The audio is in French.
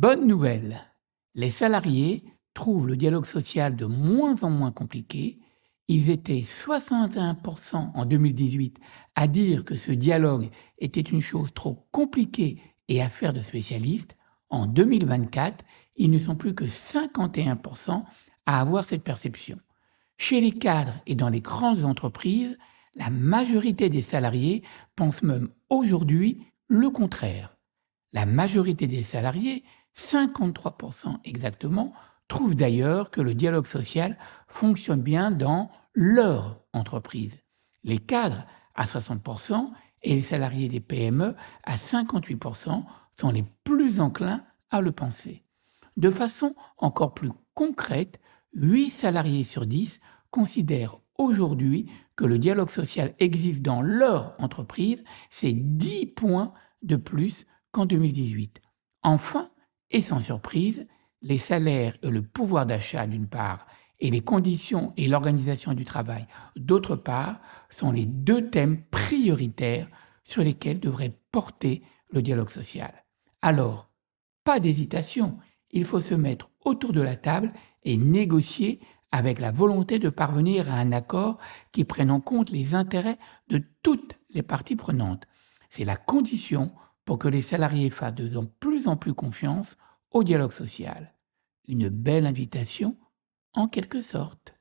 Bonne nouvelle, les salariés trouvent le dialogue social de moins en moins compliqué. Ils étaient 61% en 2018 à dire que ce dialogue était une chose trop compliquée et affaire de spécialistes. En 2024, ils ne sont plus que 51% à avoir cette perception. Chez les cadres et dans les grandes entreprises, la majorité des salariés pensent même aujourd'hui le contraire. La majorité des salariés, 53% exactement, trouvent d'ailleurs que le dialogue social fonctionne bien dans leur entreprise. Les cadres à 60% et les salariés des PME à 58% sont les plus enclins à le penser. De façon encore plus concrète, 8 salariés sur 10 considèrent aujourd'hui que le dialogue social existe dans leur entreprise, c'est 10 points de plus qu'en 2018. Enfin, et sans surprise, les salaires et le pouvoir d'achat d'une part, et les conditions et l'organisation du travail d'autre part, sont les deux thèmes prioritaires sur lesquels devrait porter le dialogue social. Alors, pas d'hésitation, il faut se mettre autour de la table et négocier avec la volonté de parvenir à un accord qui prenne en compte les intérêts de toutes les parties prenantes. C'est la condition pour que les salariés fassent de plus en plus confiance au dialogue social. Une belle invitation en quelque sorte.